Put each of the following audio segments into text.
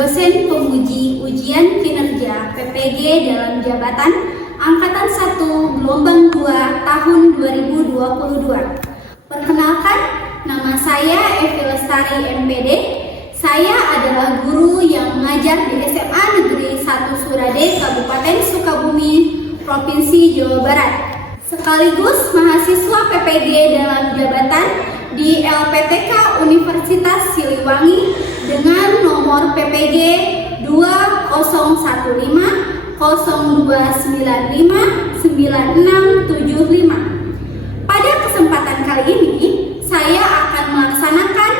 dosen penguji ujian kinerja PPG dalam jabatan Angkatan 1 Gelombang 2 tahun 2022. Perkenalkan, nama saya Evi Lestari MPD. Saya adalah guru yang mengajar di SMA Negeri 1 Surade, Kabupaten Sukabumi, Provinsi Jawa Barat. Sekaligus mahasiswa PPG dalam jabatan di LPTK Universitas Siliwangi dengan nomor PPG 2015 0295 9675. Pada kesempatan kali ini, saya akan melaksanakan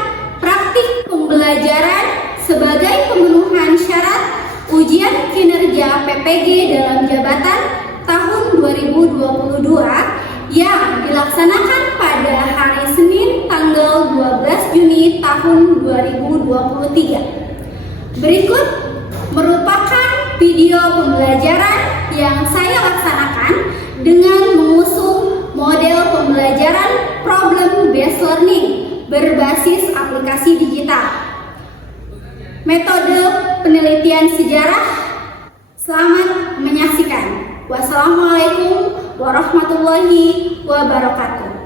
praktik pembelajaran sebagai pemenuhan syarat ujian kinerja PPG dalam jabatan tahun 2022 yang dilaksanakan pada hari Senin tanggal 12 Juni tahun 2023. Berikut merupakan video pembelajaran yang saya laksanakan dengan mengusung model pembelajaran problem based learning berbasis aplikasi digital. Metode penelitian sejarah. Selamat menyaksikan. Wassalamualaikum warahmatullahi wabarakatuh.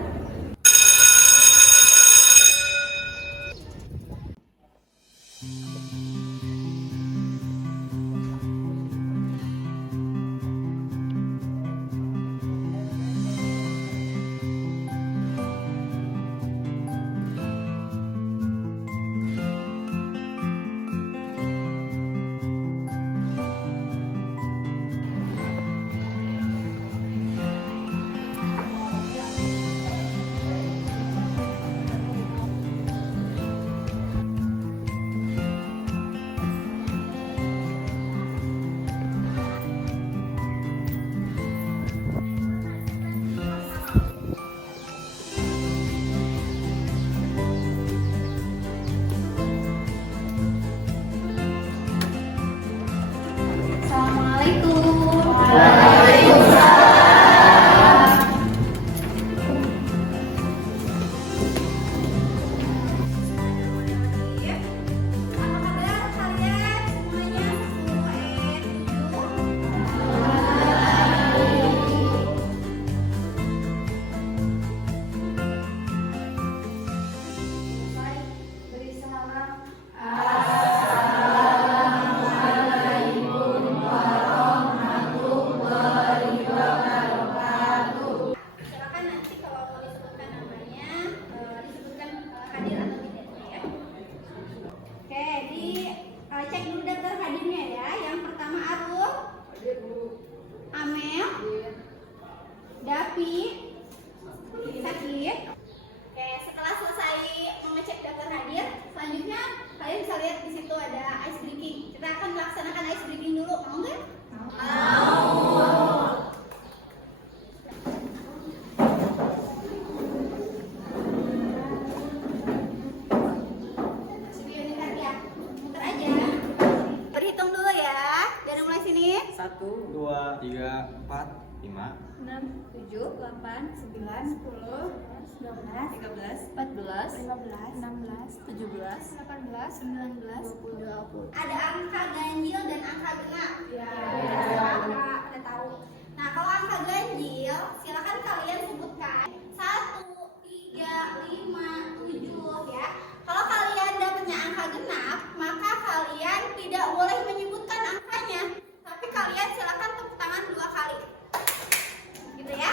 Dapi, Sakit. Oke, setelah selesai mengecek daftar hadir, selanjutnya kalian bisa lihat di situ ada ice breaking. Kita akan melaksanakan ice breaking dulu, mau nggak? Mau. Muter aja. Berhitung dulu ya. Dari mulai sini. 1, 2, 3, 4, 5, 6, 7, 8, 9, 10, 12, 13, 14, 15, 16, 17, 18, 19, 20. Ada angka ganjil dan angka genap. Ya. Ada tahu. Nah, kalau angka ganjil, silakan kalian sebutkan 1, 3, 5, 7 ya. Kalau kalian dapatnya angka genap, maka kalian tidak boleh menyebutkan angkanya, tapi kalian silakan tepuk tangan 2 kali. Gitu ya?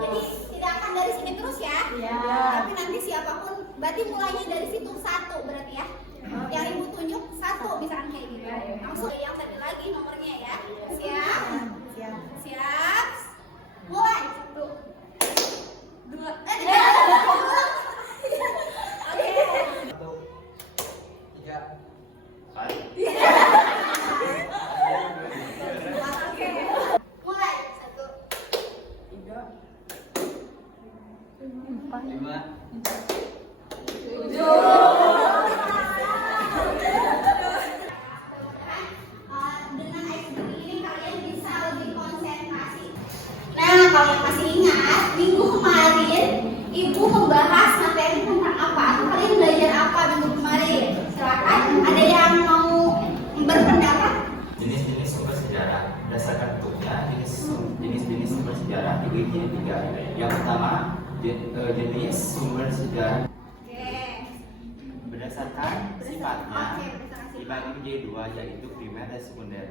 Jadi tidak akan dari sini terus ya? Tapi nanti siapapun, berarti mulainya dari situ 1 berarti ya? Yang ibu tunjuk 1 misalkan kayak gitu. Langsung yang tadi lagi nomornya ya. Siap? Siap. Mulai. 2. Oke. 1, 3, 4. Oke. Mulai. 1, 3, 4, 5, 7. Dengan ekspert ini kalian bisa lebih konsentrasi. Nah, kalau masih ingat, minggu kemarin Ibu membahas materi tentang apa? Kalian belajar apa minggu kemarin? Silakan, ada yang mau sejarah dibagi jadi 3. Yang pertama, jenis sumber sejarah Oke. berdasarkan sifatnya Oke, berdasarkan dibagi menjadi 2, yaitu primer dan sekunder.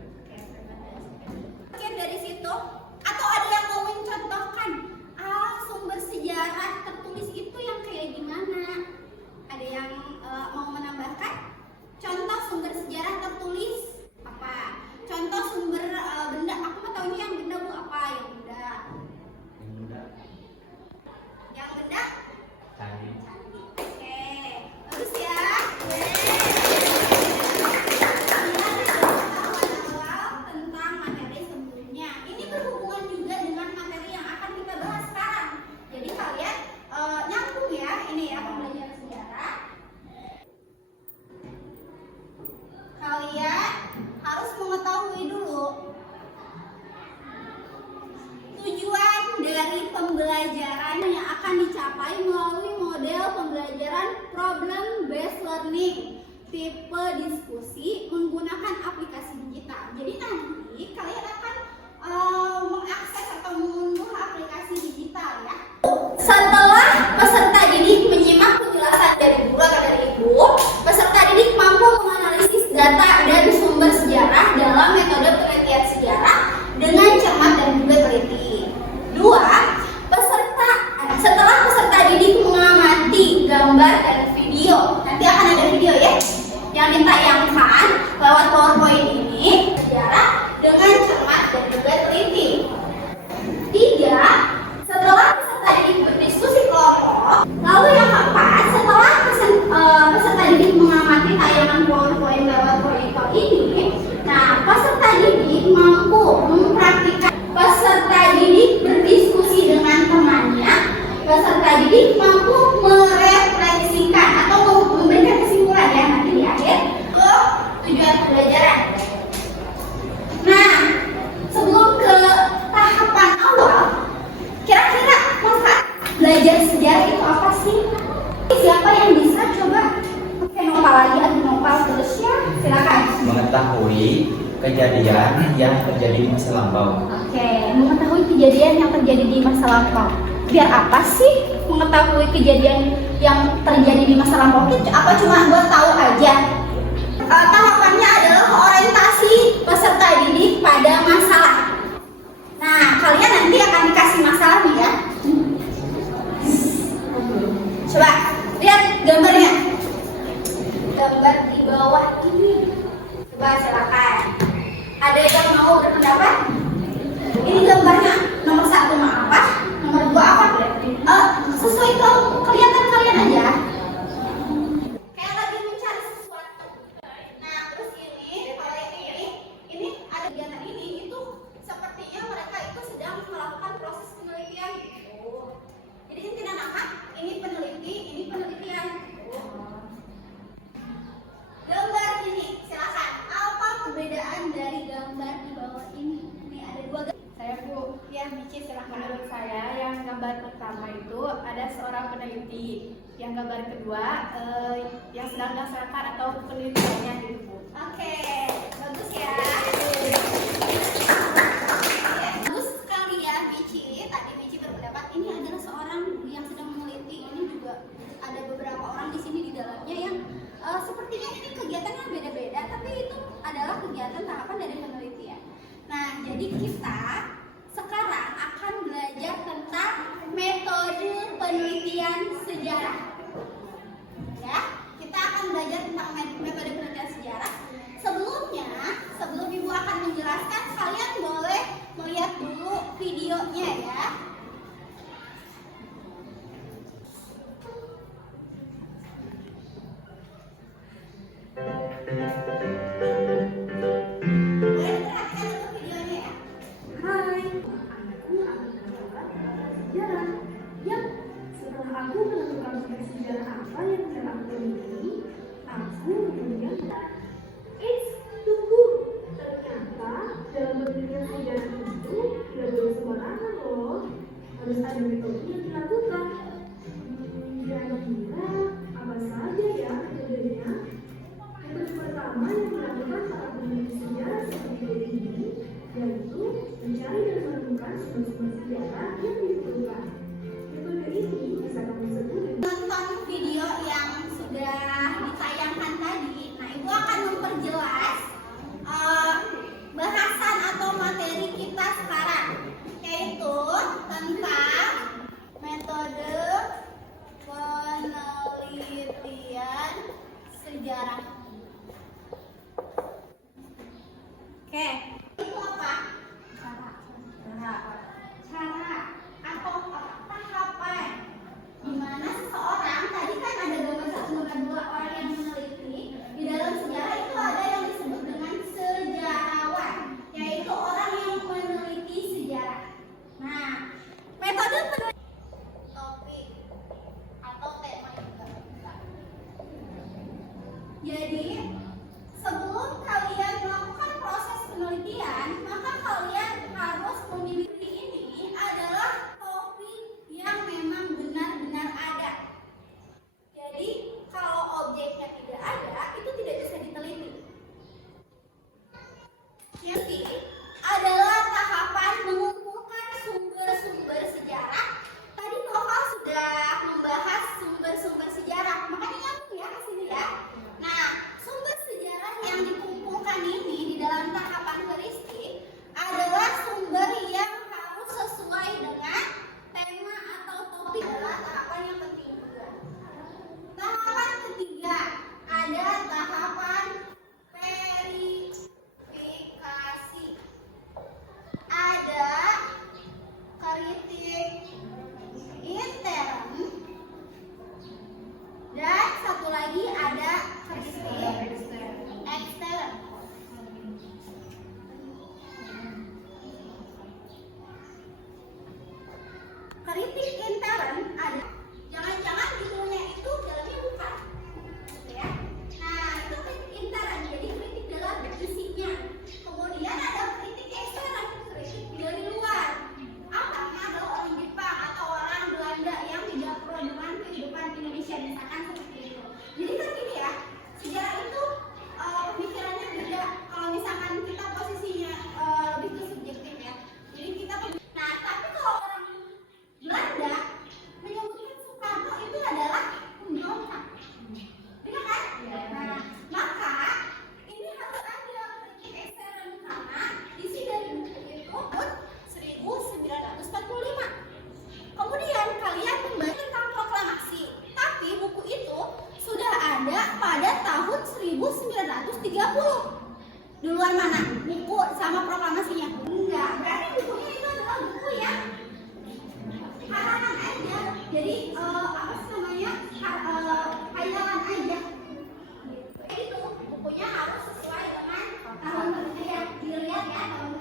Oke, dari situ atau ada yang mau mencontohkan sumber sejarah tertulis itu yang kayak gimana? Ada yang mau menambahkan? Contoh sumber sejarah tertulis apa? Contoh sumber benda, aku mau tahunya yang benda Bu apa? Yang benda. Yang benda? Candi. Oke, bagus ya. Tentang materi sebelumnya. Ini berhubungan juga dengan materi yang akan kita bahas sekarang. Jadi kalian nyambung ya, ini ya pembelajaran sejarah. Kalian harus mengetahui dulu tujuan dari pembelajaran yang akan dicapai melalui model pembelajaran problem based learning tipe diskusi menggunakan aplikasi digital. Jadi nanti kalian akan mengakses atau mengunduh aplikasi digital ya. Setelah peserta didik menyimak penjelasan dari guru atau dari ibu, peserta didik mampu menganalisis data dan sumber sejarah dalam metode penelitian sejarah dengan cermat dan juga teliti. 2. Setelah peserta didik mengamati gambar dan video, nanti akan ada video ya yang ditayangkan lewat PowerPoint ini, sejarah dengan cermat dan juga teliti. 3. Setelah peserta didik berdiskusi kelompok, lalu yang keempat, setelah peserta didik mengamati tayangan PowerPoint lewat proyektor ini, nah peserta didik mampu mempraktikkan. Peserta didik berdiskusi dengan temannya. Peserta didik mampu merefleksikan atau memberikan kesimpulan ya nanti di akhir ke tujuan pembelajaran. Nah, sebelum ke tahapan awal, kira-kira masa belajar sejarah itu apa sih? Siapa yang bisa coba pakai nopal lagi atau nopal terus ya? Silakan. Mengetahui kejadian yang terjadi di masa lampau. Oke, mengetahui kejadian yang terjadi di masa lampau. Biar apa sih mengetahui kejadian yang terjadi di masa lampau? Apa cuma buat tahu aja? Tahapannya adalah orientasi peserta didik pada masalah. Nah, kalian nanti akan dikasih masalah nih ya. Coba lihat gambarnya. Gambar di bawah ini. Coba silakan. Ada yang mau berpendapat? Ini gambarnya nomor 1 apa? Nomor 2 apa? Sesuai kelihatan kalian aja. Kayak lagi mencari sesuatu. Nah, terus ini, kalau ini ada kegiatan ini itu sepertinya mereka itu sedang melakukan proses penelitian. Jadi intinya nama, ini peneliti, ini penelitian. Gambar ini, silakan. Apa perbedaan dari gambar di bawah ini? Ini ada 2 gambar. Saya Bu, Ya, Mici silakan. menurut saya yang gambar pertama itu ada seorang peneliti, yang gambar kedua yang sedang melaksanakan atau penelitiannya gitu Bu. Oke, bagus ya. Bagus sekali ya, Mici. Tadi Mici berpendapat ini adalah seorang yang sedang meneliti. Ini juga ada beberapa orang di sini di dalamnya yang sepertinya ini kegiatannya beda-beda, tapi itu adalah kegiatan tahapan dari penelitian. Nah, jadi kita sekarang akan belajar tentang metode penelitian sejarah. Ya, kita akan belajar tentang metode penelitian sejarah. Sebelumnya, sebelum Ibu akan menjelaskan, kalian boleh melihat dulu videonya ya. Boleh perhatikan dulu videonya ya. Hai, aku akan mencoba sejarah. Ya, setelah aku menentukan topik sejarah apa yang akan aku teliti, aku kemudian tunggu. Ternyata dalam penelitian sejarah itu tidak boleh sembarangan loh. adalah tahapan mengumpulkan sumber-sumber sejarah. Tadi Noval sudah membahas sumber-sumber sejarah, makanya nyambung ya ke sini ya. Nah, sumber sejarah yang dikumpulkan ini di dalam tahapan heuristik adalah sumber yang harus sesuai dengan tema atau topik. Adalah tahapan yang penting juga. Tahapan ketiga ada tahapan verifikasi. Ada kritik intern dan satu lagi ada kritik ekstern. Kritik intern ada, jangan-jangan judulnya itu dalamnya bukan, gitu ya. Nah, itu kritik intern, jadi kritik dalam isinya. Kemudian ada kritik ekstern, kritik dari luar. Apakah ada orang Jepang atau orang Belanda yang tidak pro dengan kehidupan Indonesia, misalkan seperti itu. Jadi kan gini ya, sejarah itu pemikirannya beda. Kalau misalkan kita posisinya lebih ke subjektif ya. Jadi kita nah, tapi kalau orang Belanda menyebutkan Soekarno itu adalah pemberontak. Benar kan? Nah, maka ini harus ada kritik ekstern karena isi dari buku itu tahun 1945. Kemudian kalian membaca tentang proklamasi, tapi buku itu sudah ada pada tahun 1930. Duluan mana? Buku sama proklamasinya? Enggak, berarti bukunya itu adalah buku yang halangan aja. Jadi apa sih namanya? Hayalan aja. Itu bukunya harus sesuai dengan tahun yang dilihat ya tahun.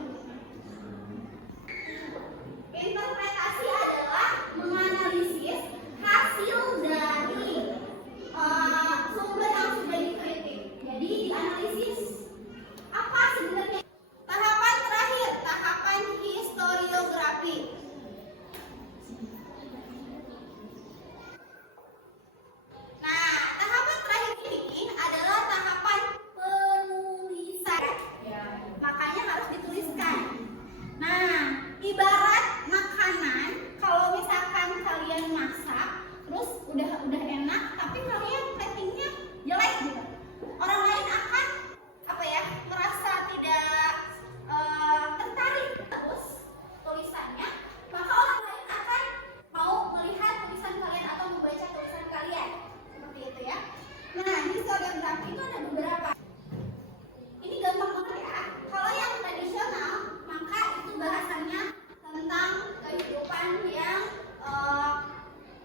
Interpretasi adalah menganalisis hasil dari sumber yang sudah dikritik. Jadi dianalisis apa sebenarnya. Tahapan terakhir, tahapan historiografi. Nah, tahapan terakhir ini adalah tahapan penulisan. Makanya harus dituliskan. Nah, ibarat makanan, kalau misalkan kalian masak, terus udah enak, tapi kalian platingnya jelek gitu. Orang lain akan apa ya, merasa tidak tertarik terus tulisannya, maka orang lain akan mau melihat tulisan kalian atau membaca tulisan kalian seperti itu ya. Nah, historiografi itu ada beberapa. Ini gampang banget ya. Kalau yang tradisional, maka itu bahasannya tentang kehidupan yang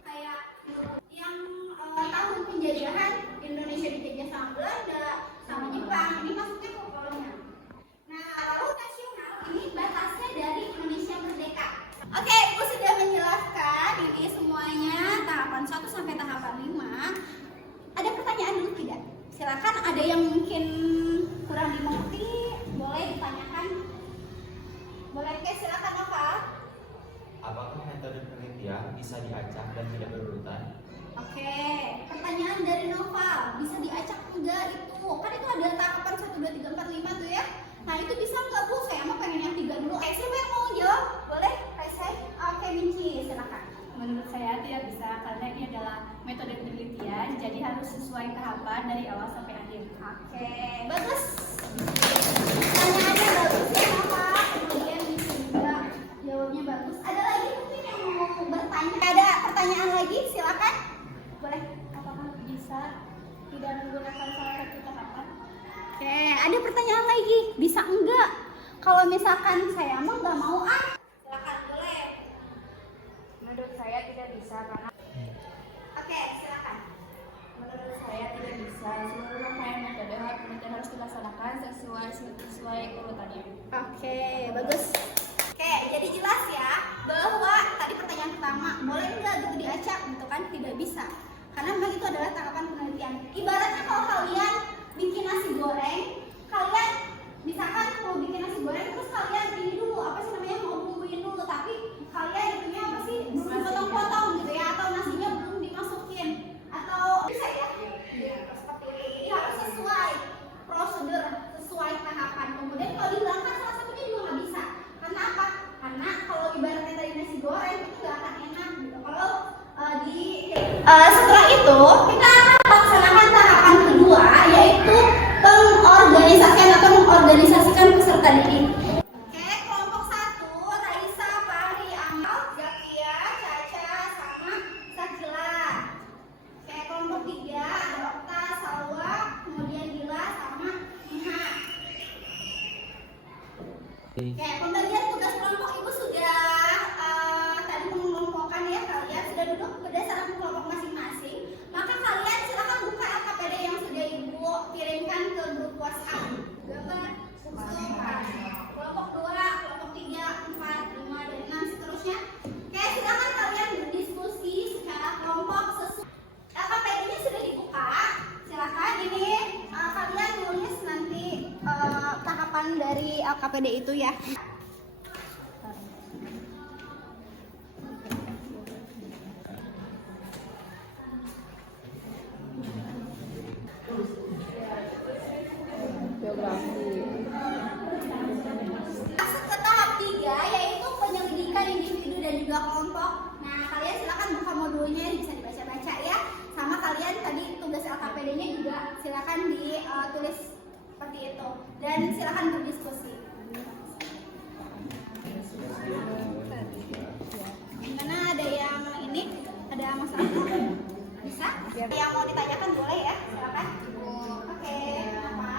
kayak yang tahun penjajahan Indonesia dijajah sama Belanda, sama Jepang. Ini masuknya ke kolonial. Nah, lalu nasional ini batasnya dari Indonesia merdeka. Oke, Ibu sudah menjelaskan ini semuanya tahapan 1 sampai tahapan 5. Ada pertanyaan dulu tidak? Silakan, ada yang mungkin kurang dimengerti, boleh ditanyakan. Boleh, oke, silakan Noval. Apakah metode penelitian bisa diacak dan tidak berurutan? Oke, pertanyaan dari Noval, bisa diacak enggak itu? Kan itu ada tahapan 1, 2, 3, 4, 5 tuh ya. Nah, itu bisa enggak Bu? Saya mah pengen yang 3 dulu. Siapa yang mau jawab? Boleh? Raisai? Oke, Minci, silakan. Menurut saya tidak bisa karena ini adalah metode penelitian, jadi harus sesuai tahapan dari awal sampai akhir. Oke, bagus. Pertanyaannya bagus ya Noval. Kemudian Minci juga jawabnya bagus. Ada lagi mungkin yang mau bertanya? Ada pertanyaan lagi? Silakan. Boleh. Apakah bisa tidak menggunakan salah satu tahapan? Oke, ada pertanyaan lagi. Bisa enggak? Kalau misalkan saya mah nggak mau silakan boleh. Menurut saya tidak bisa karena Oke, silakan. menurut saya tidak bisa. Seluruh rangkaian metode penelitian harus dilaksanakan sesuai urutannya. Oke, bagus. Oke, jadi jelas ya bahwa tadi pertanyaan pertama, boleh enggak gitu diacak gitu kan? Tidak bisa. Karena memang itu adalah tahapan penelitian. Ibaratnya kalau kalian bikin nasi goreng, kalian misalkan mau bikin nasi goreng terus kalian ini dulu apa sih namanya mau bumbuin dulu, tapi kalian itunya apa sih belum dipotong-potong gitu ya, atau nasinya belum dimasukin, atau bisa ya? Seperti itu. Jadi harus sesuai prosedur, sesuai tahapan. Kemudian kalau dihilangkan salah satunya juga nggak bisa. Setelah itu kita akan melaksanakan tahapan kedua, yaitu pengorganisasian atau mengorganisasikan peserta didik. Oke, kelompok 1, Raisa, Fahri, Amal, Zakia, Caca, sama Sakila. Oke, kelompok 3 ada Okta, Salwa, kemudian Dila, sama Niha. Oke, pembagian tugas kelompok ibu sudah tadi mengelompokkan ya, kalian sudah duduk berdasarkan kelompok masing-masing. Maka kalian silakan buka LKPD yang sudah ibu kirimkan ke grup WhatsApp. Gambar kelompok 2, kelompok 3, 4, 5, dan 6 seterusnya. Oke, silakan kalian berdiskusi secara kelompok sesuai. LKPD-nya sudah dibuka. Silakan ini kalian nulis nanti tahapan dari LKPD itu ya. Masuk ke tahap 3 yaitu penyelidikan individu dan juga kelompok. Nah, kalian silakan buka modulnya, bisa dibaca-baca ya. Sama kalian tadi tugas LKPD-nya juga silakan ditulis seperti itu dan silakan berdiskusi. Gimana, ada yang ini? Ada masalah? Bisa? Yang mau ditanyakan boleh ya, silakan. Oke, apa?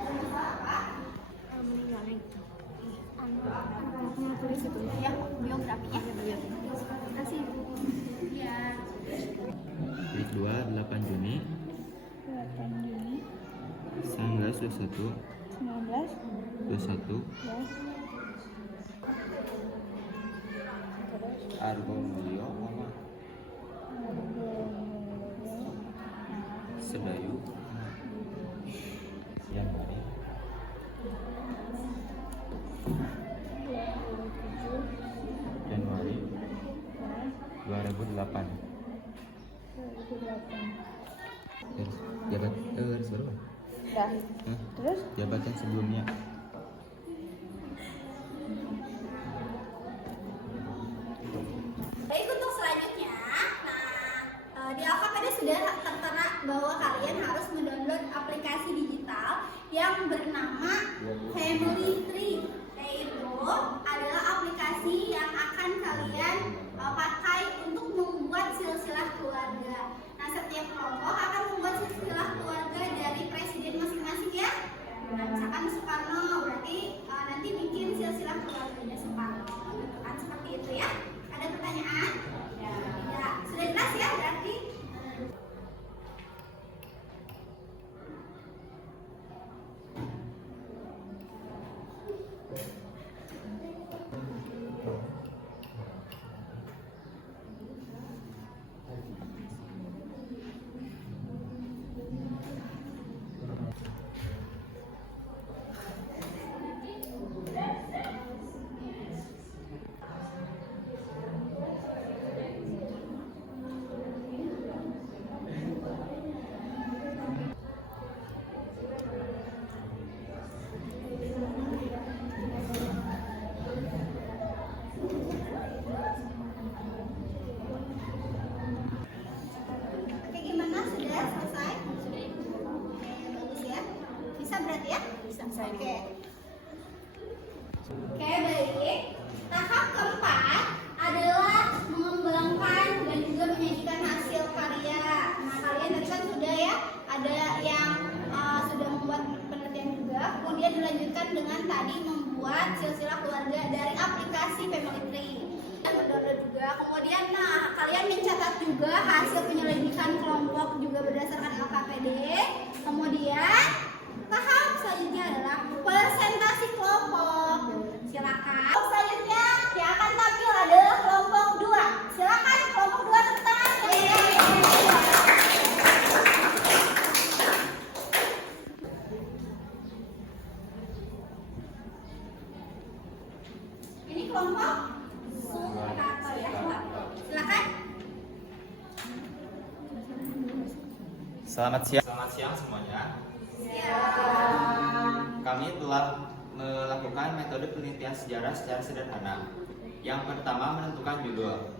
Ada masalah apa? Tulis itu Ya, biografinya. Terima kasih Bu. Ya. Week 2, 8 Juni 8 Juni 1921 19 21 ya. Argomulyo sama Sedayu Januari 2008. Terus Jabatan sebelumnya. Baik, untuk selanjutnya, di LKPD sudah tertera bahwa kalian harus mendownload aplikasi digital yang bernama Family Tree. Yaitu adalah aplikasi yang akan kalian pakai untuk membuat silsilah keluarga. Nah, setiap kelompok akan membuat silsilah keluarga dari presiden masing-masing ya. Nah, misalkan Soekarno, berarti nanti bikin silsilah keluarganya Soekarno. Kan seperti itu ya. Ada pertanyaan? Ya, sudah jelas ya berarti? Oke, gimana? Sudah selesai? Sudah. Oke, bagus ya. Bisa berarti ya? Bisa. Oke. Oke, baik. Tahap keempat adalah mengembangkan dan juga menyajikan hasil karya. Nah, kalian tadi kan sudah ya, ada yang sudah membuat penelitian juga. Kemudian dilanjutkan dengan tadi membuat silsilah keluarga dari aplikasi Family Tree. Download juga. Kemudian kalian mencatat juga hasil penyelidikan kelompok juga berdasarkan LKPD. Kemudian tahap selanjutnya adalah presentasi kelompok. Silakan. Selanjutnya yang akan tampil adalah kelompok 2. Silakan kelompok 2 tepuk tangan. Ini kelompok Suharto ya. Silakan. Selamat siang semuanya. Kami telah melakukan metode penelitian sejarah secara sederhana. Yang pertama, menentukan judul.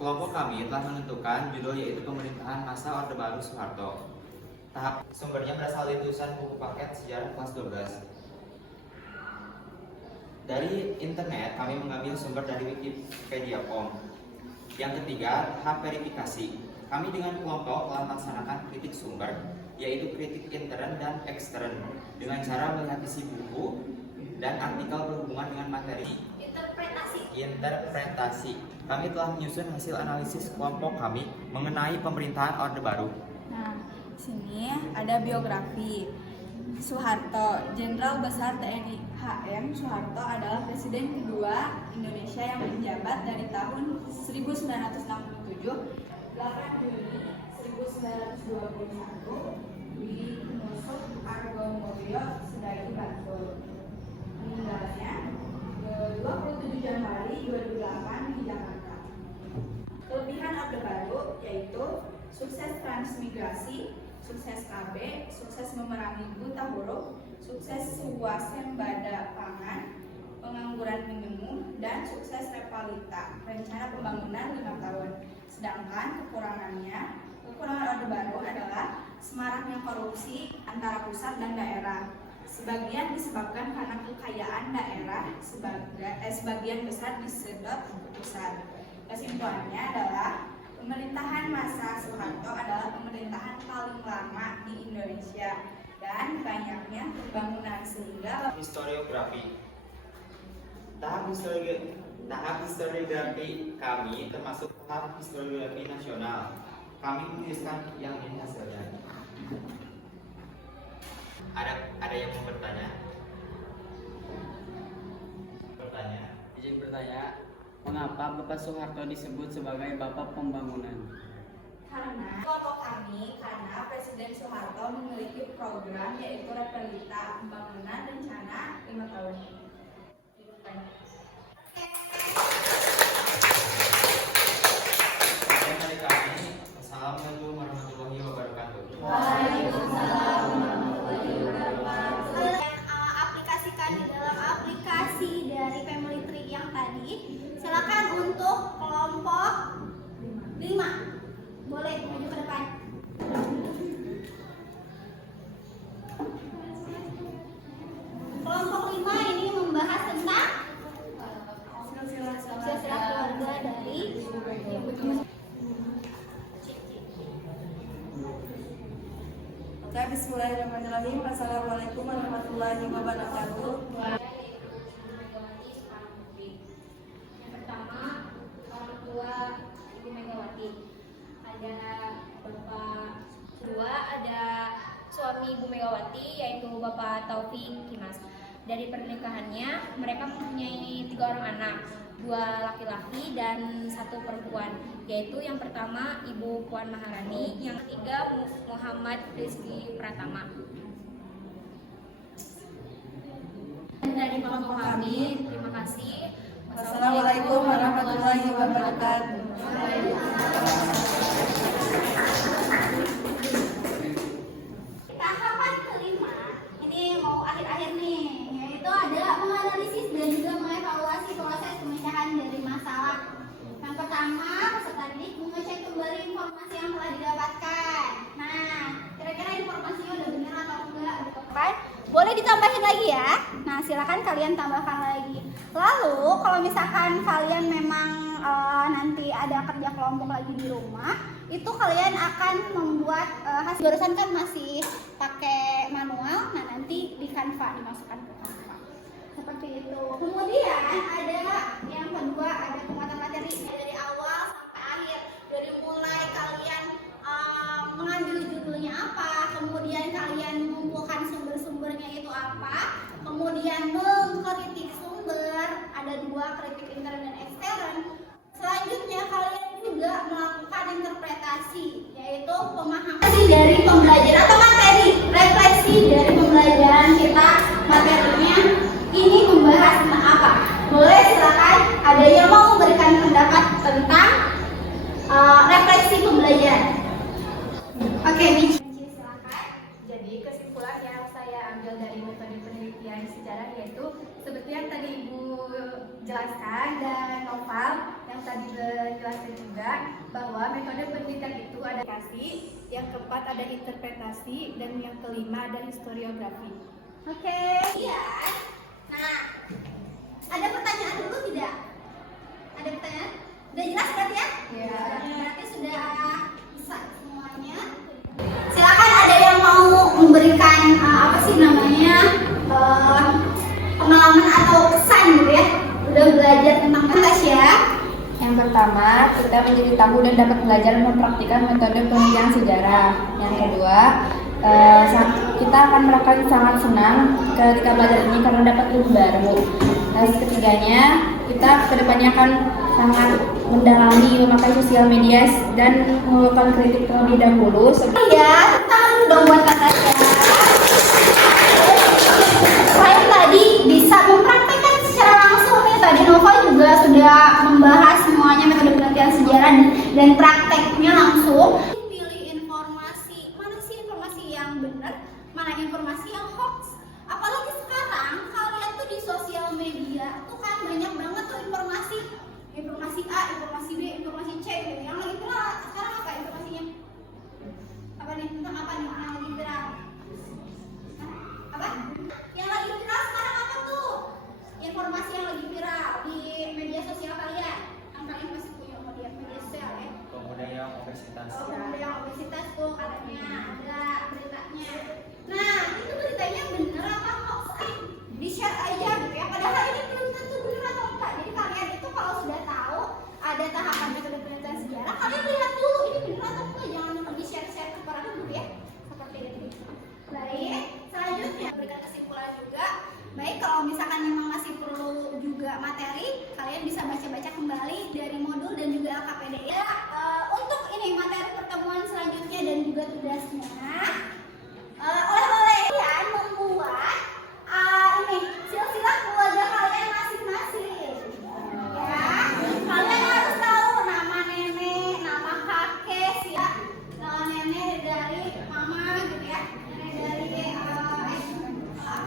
Kelompok kami telah menentukan judul yaitu Pemerintahan Masa Orde Baru Soeharto. Tahap sumbernya berasal dari tulisan buku paket sejarah kelas 12. Dari internet kami mengambil sumber dari Wikipedia.com. Yang ketiga, tahap verifikasi. Kami dengan kelompok telah melaksanakan kritik sumber, yaitu kritik intern dan ekstern, dengan cara melihat isi buku dan artikel berhubungan dengan materi. Interpretasi. Kami telah menyusun hasil analisis kelompok kami mengenai pemerintahan Orde Baru. Nah, sini ada biografi. Soeharto, Jenderal Besar TNI HM Soeharto adalah presiden kedua Indonesia yang menjabat dari tahun 1967 8 Juni 1921 di Nusuk Argomulyo, Sedayu, Bantul. Meninggalnya 27 Januari 2008 di Jakarta. Kelebihan Orde Baru yaitu sukses transmigrasi, sukses KB, sukses memerangi buta huruf, sukses swasembada pangan, pengangguran minimum, dan sukses Repalita, rencana pembangunan 5 tahun. Sedangkan kekurangan Orde Baru adalah semaraknya korupsi antara pusat dan daerah. Sebagian disebabkan karena kekayaan daerah, sebagian besar disedot ke pusat. Kesimpulannya adalah pemerintahan masa Soeharto adalah pemerintahan paling lama di Indonesia dan banyaknya pembangunan sehingga Historiografi. Tahap historiografi kami termasuk tahap historiografi nasional. Kami menuliskan yang ini hasilnya. Ada yang mau bertanya? Izin bertanya, mengapa Bapak Soeharto disebut sebagai Bapak Pembangunan? karena Presiden Soeharto memiliki program yaitu Repalita, pembangunan rencana 5 tahun. Dari kami, Assalamualaikum warahmatullahi wabarakatuh. Aplikasikan di dalam aplikasi dari Family Tree yang tadi. Silakan untuk kelompok 5. Boleh maju ke depan. Kelompok 5 ini membahas tentang silsilah keluarga dari Oke, bismillahirrahmanirrahim. Assalamualaikum warahmatullahi wabarakatuh. Yang pertama, orang tua Ibu Megawati. Ada Bapak kedua, ada suami Ibu Megawati yaitu Bapak Taufik Kimas. Dari pernikahannya mereka mempunyai 3 orang anak, 2 laki-laki dan 1 perempuan, yaitu yang pertama Ibu Puan Maharani, yang ketiga Muhammad Rizky Pratama. Dari kelompok kami, terima kasih. Assalamualaikum warahmatullahi wabarakatuh. Tahapan kelima, ini mau akhir-akhir nih, yaitu adalah menganalisis dan juga mengevaluasi proses pemecahan dari masalah. Yang pertama, peserta didik mengecek kembali informasi yang telah didapatkan. Nah, kira-kira informasinya udah benar atau enggak gitu kan? Boleh ditambahin lagi ya. Nah, silakan kalian tambahkan lagi. Lalu, kalau misalkan kalian memang nanti ada kerja kelompok lagi di rumah, itu kalian akan membuat hasil barusan kan masih pakai manual. Nah, nanti di Canva, dimasukkan ke Canva. Seperti itu. Kemudian ada yang kedua, ada penguatan materi dari awal sampai akhir. Dari mulai kalian mengambil judulnya apa, kemudian kalian mengumpulkan sumber-sumbernya itu apa, kemudian mengkritik sumber, ada 2, kritik intern dan ekstern. Selanjutnya kalian juga melakukan interpretasi, yaitu pemahaman dari pembelajaran atau materi, refleksi dari pembelajaran kita, materinya ini membahas tentang apa. Boleh silakan ada yang mau memberikan pendapat tentang refleksi pembelajaran. Oke, Michi, silakan. Jadi kesimpulan yang saya ambil dari metode penelitian sejarah yaitu seperti yang tadi Ibu jelaskan dan Noval, yang tadi dijelaskan juga bahwa metode penelitian itu ada kasih, yang keempat ada interpretasi, dan yang kelima ada historiografi. Oke, iya. Nah, ada pertanyaan dulu tidak? Ada pertanyaan? Udah jelas berarti ya? Iya. Berarti sudah bisa semuanya. Silakan ada yang mau memberikan apa sih namanya pengalaman atau kesan gitu ya? Udah belajar tentang Tasya. Yang pertama, kita menjadi tahu dan dapat belajar mempraktikkan metode penelitian sejarah. Yang kedua, kita akan merasakan sangat senang ketika belajar ini karena dapat ilmu baru. Dan ketiganya, kita kedepannya akan sangat mendalami memakai sosial media dan melakukan kritik terlebih dahulu. Ya, tahu dong buat Kak Tasya. Selain tadi bisa mempraktekkan secara langsung ya, tadi Nova juga sudah membahas semuanya metode penelitian sejarah dan prakteknya langsung. Pilih informasi, mana sih informasi yang benar, mana informasi yang hoax. Apalagi sekarang kalian tuh di sosial media tuh kan banyak banget tuh informasi A, informasi B, informasi C gitu. Yang lagi viral sekarang apa informasinya? Apa nih? Tentang apa nih yang lagi viral? Hah? Apa? Yang lagi viral sekarang apa tuh? Informasi yang lagi viral di media sosial kalian. Yang kalian pasti punya media sosial ya. Pemuda yang obesitas. Oh, pemuda yang obesitas tuh katanya ada beritanya. Nah, itu beritanya bener apa hoax? Di share aja gitu ya. Padahal ini belum tentu bener atau enggak. Jadi kalian itu kalau sudah tahu ada tahapan metode penelitian sejarah, kalian lihat dulu ini bener atau enggak. Jangan cuma di share ke orang dulu ya. Seperti itu. Baik, selanjutnya berikan kesimpulan juga. Baik, kalau misalkan memang masih perlu juga materi, kalian bisa baca-baca kembali dari modul dan juga LKPD ya. Untuk ini materi pertemuan selanjutnya dan juga tugasnya, oleh kalian membuat ini silsilah keluarga kalian masing-masing. Ya, kalian harus tahu nama nenek, nama kakek, nama nenek dari mama gitu ya, nenek dari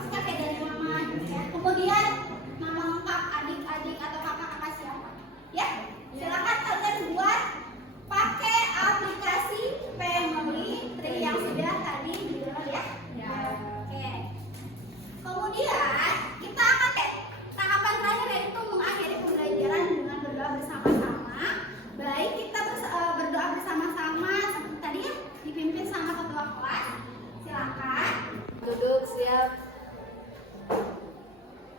kakek dari mama gitu ya. Kemudian nama lengkap adik-adik atau kakak-kakak siapa? Ya, silakan kalian buat pakai aplikasi Family Tree yang sudah tadi di-download ya. Oke. Kemudian kita akan tahapan terakhir yaitu mengakhiri pembelajaran dengan berdoa bersama-sama. Baik, kita berdoa bersama-sama seperti tadi ya, dipimpin sama ketua kelas. Silakan. Duduk siap.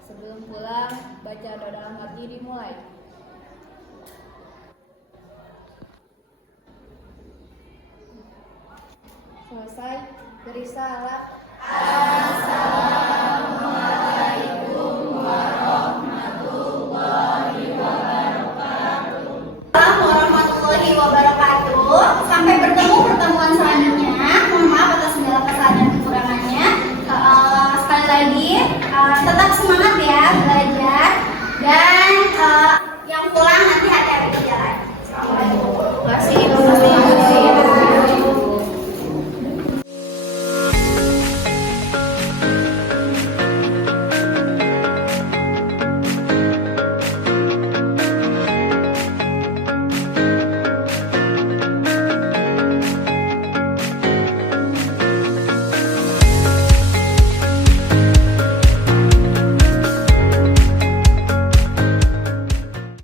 Sebelum pulang, baca doa dalam hati dimulai. Selesai, beri salam.